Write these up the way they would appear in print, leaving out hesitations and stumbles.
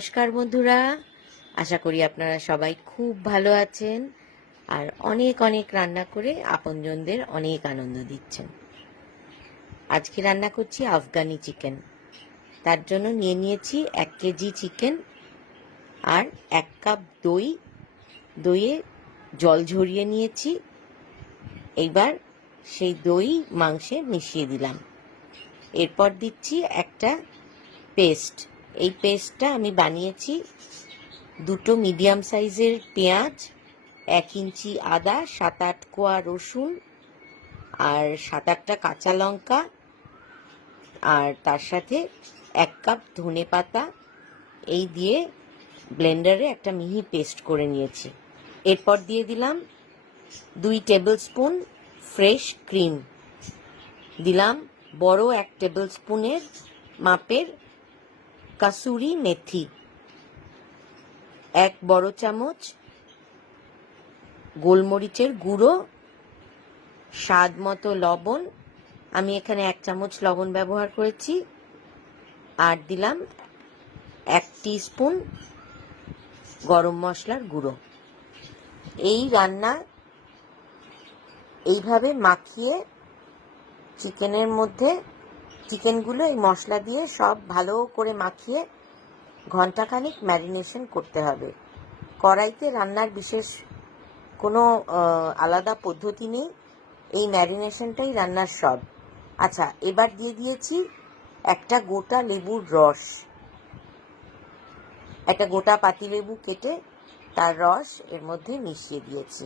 নমস্কার বন্ধুরা, আশা করি আপনারা সবাই খুব ভালো আছেন আর অনেক অনেক রান্না করে আপনজনদের অনেক আনন্দ দিচ্ছেন। আজকে রান্না করছি আফগানি চিকেন। তার জন্য নিয়ে নিয়েছি 1 কেজি চিকেন আর 1 কাপ দই। দইয়ে জল ঝরিয়ে নিয়েছি। এইবার সেই দই মাংসে মিশিয়ে দিলাম। এরপর দিচ্ছি একটা পেস্ট। এই পেস্টটা আমি বানিয়েছি 2টো মিডিয়াম সাইজের পেঁয়াজ, 1 ইঞ্চি আদা, 7-8 কোয়া রসুন আর 7-8টা কাঁচা লঙ্কা, আর তার সাথে 1 কাপ ধনে পাতা। এই দিয়ে ব্লেন্ডারে একটা মিহি পেস্ট করে নিয়েছি। এরপর দিয়ে দিলাম 2 টেবিল স্পুন ফ্রেশ ক্রিম। দিলাম বড় 1 টেবিল স্পুনের মাপের কাসুরি মেথি, 1 বড় চামচ গোলমরিচের গুঁড়ো, স্বাদ মতো লবণ। আমি এখানে 1 চামচ লবণ ব্যবহার করেছি। আর দিলাম 1 টিস্পুন গরম মশলার গুঁড়ো। এই রান্না এইভাবে মাখিয়ে চিকেনগুলো এই মশলা দিয়ে সব ভালো করে মাখিয়ে ঘন্টাখানিক ম্যারিনেশন করতে হবে। কড়াইতে রান্নার বিশেষ কোনো আলাদা পদ্ধতি নেই, এই ম্যারিনেশনটাই রান্নার সব। আচ্ছা, এবার দিয়ে দিয়েছি একটা গোটা লেবুর রস, একটা গোটা পাতিলেবু কেটে তার রস এর মধ্যে মিশিয়ে দিয়েছি।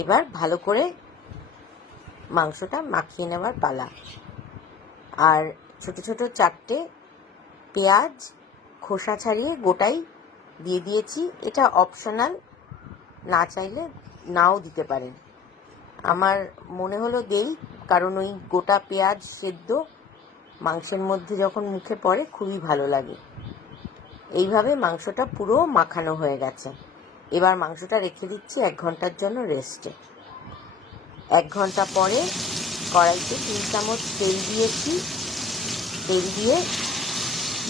এবার ভালো করে মাংসটা মাখিয়ে নেওয়ার পালা। আর ছোট ছোট 4টে পেঁয়াজ খোসা ছাড়িয়ে গোটাই দিয়ে দিয়েছি। এটা অপশনাল, না চাইলে নাও দিতে পারেন। আমার মনে হলো দেই, কারণ ওই গোটা পেঁয়াজ সেদ্ধ মাংসের মধ্যে যখন মুখে পড়ে খুবই ভালো লাগে। এইভাবে মাংসটা পুরো মাখানো হয়ে গেছে। এবার মাংসটা রেখে দিচ্ছি 1 ঘন্টার জন্য রেস্টে। 1 ঘন্টা পরে কড়াইতে 3 চামচ তেল দিয়েছি। তেল দিয়ে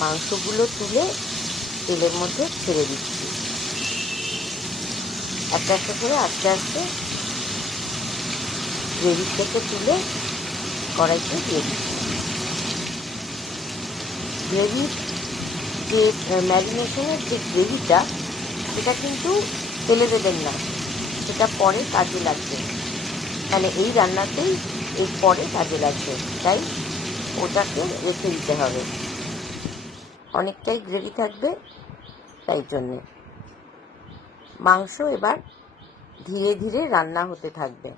মাংসগুলো তুলে তেলের মধ্যে ছেড়ে দিচ্ছি। একটা একটা করে আস্তে আস্তে গ্রেভি থেকে তুলে কড়াইতে দিয়ে দিচ্ছি। গ্রেভির যে ম্যারিনেশনের যে গ্রেভিটা, সেটা কিন্তু ফেলে দেবেন না, সেটা পরে কাজে লাগবে। মানে এই রান্নাতেই এর পরে কাজে লাগবে, তাই ওটাকে রেখে দিতে হবে। অনেকটাই গ্রেভি থাকবে, তাই জন্যে মাংস এবার ধীরে ধীরে রান্না হতে থাকবে।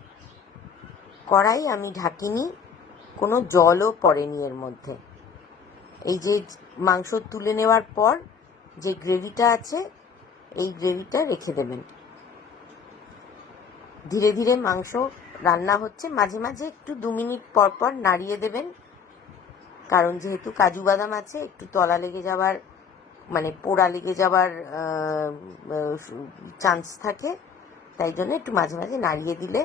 কড়াই আমি ঢাকিনি, কোনো জলও পড়েনি এর মধ্যে। এই যে মাংস তুলে নেওয়ার পর যে গ্রেভিটা আছে, এই গ্রেভিটা রেখে দেবেন। ধীরে ধীরে মাংস রান্না হচ্ছে, মাঝে মাঝে একটু 2 মিনিট পর পর নাড়িয়ে দেবেন, কারণ যেহেতু কাজু বাদাম আছে, একটু তলা লেগে যাওয়ার মানে পোড়া লেগে যাওয়ার চান্স থাকে। তাই জন্য একটু মাঝে মাঝে নাড়িয়ে দিলে,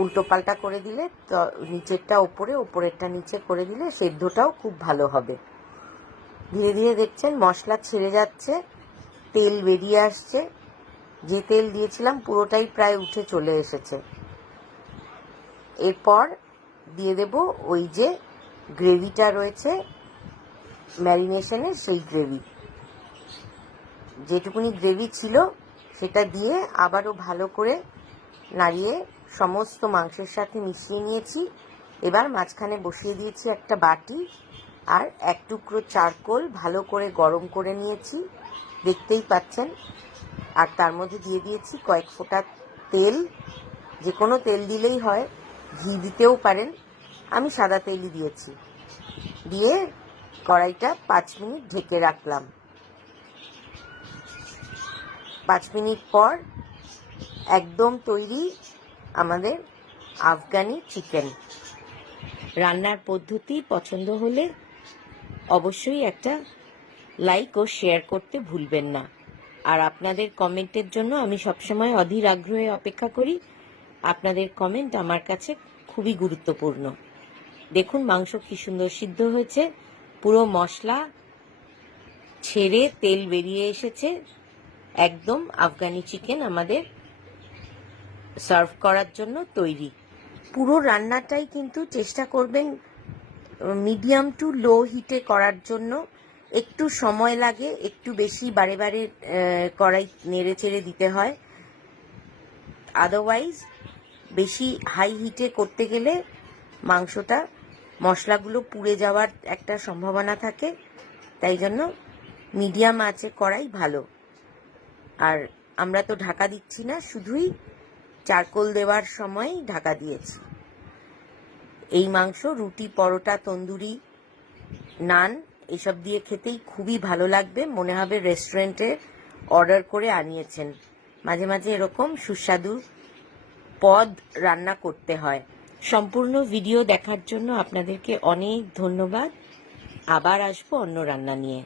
উল্টো পাল্টা করে দিলে, নিচেরটা ওপরে ওপরেরটা নিচে করে দিলে সেদ্ধটাও খুব ভালো হবে। ধীরে ধীরে দেখছেন মশলা ছেড়ে যাচ্ছে, তেল বেরিয়ে আসছে। যে তেল দিয়েছিলাম পুরোটাই প্রায় উঠে চলে এসেছে। এরপর দিয়ে দেব ওই যে গ্রেভিটা রয়েছে ম্যারিনেশনের, সেই গ্রেভি, যেটুকুনি গ্রেভি ছিল সেটা দিয়ে আবারও ভালো করে নাড়িয়ে সমস্ত মাংসের সাথে মিশিয়ে নিয়েছি। এবার মাঝখানে বসিয়ে দিয়েছি একটা বাটি, আর 1 টুকরো চারকোল ভালো করে গরম করে নিয়েছি, দেখতেই পাচ্ছেন। আর তার মধ্যে দিয়ে দিয়েছি কয়েক ফোঁটা তেল। যে কোনো তেল দিলেই হয়, ঘি দিতেও পারেন, আমি সাদা তেলই দিয়েছি। দিয়ে কড়াইটা 5 মিনিট ঢেকে রাখলাম। 5 মিনিট পর একদম তৈরি আমাদের আফগানি চিকেন। রান্নার পদ্ধতি পছন্দ হলে অবশ্যই একটা লাইক ও শেয়ার করতে ভুলবেন না। আর আপনাদের কমেন্টের জন্য আমি সবসময় অধীর আগ্রহে অপেক্ষা করি। আপনাদের কমেন্ট আমার কাছে খুবই গুরুত্বপূর্ণ। দেখুন মাংস কি সুন্দর সিদ্ধ হয়েছে, পুরো মশলা ছেড়ে তেল বেরিয়ে এসেছে। একদম আফগানি চিকেন আমাদের সার্ভ করার জন্য তৈরি। পুরো রান্নাটাই কিন্তু চেষ্টা করবেন মিডিয়াম টু লো হিটে করার জন্য। একটু সময় লাগে, একটু বেশি বারে বারে কড়াই নেড়ে চেড়ে দিতে হয়। আদারওয়াইজ বেশি হাই হিটে করতে গেলে মাংসটা মশলাগুলো পুড়ে যাওয়ার একটা সম্ভাবনা থাকে, তাই জন্য মিডিয়াম আঁচে করাই ভালো। আর আমরা তো ঢাকা দিচ্ছি না, শুধুই চারকোল দেওয়ার সময় ঢাকা দিয়েছি। এই মাংস রুটি, পরোটা, তন্দুরি, নান এসব দিয়ে খেতেই খুবই ভালো লাগবে। মনে হবে রেস্টুরেন্টে অর্ডার করে আনিয়েছেন। মাঝে মাঝে এরকম সুস্বাদু পদ রান্না করতে হয়। সম্পূর্ণ ভিডিও দেখার জন্য আপনাদেরকে অনেক ধন্যবাদ। আবার আসবো অন্য রান্না নিয়ে।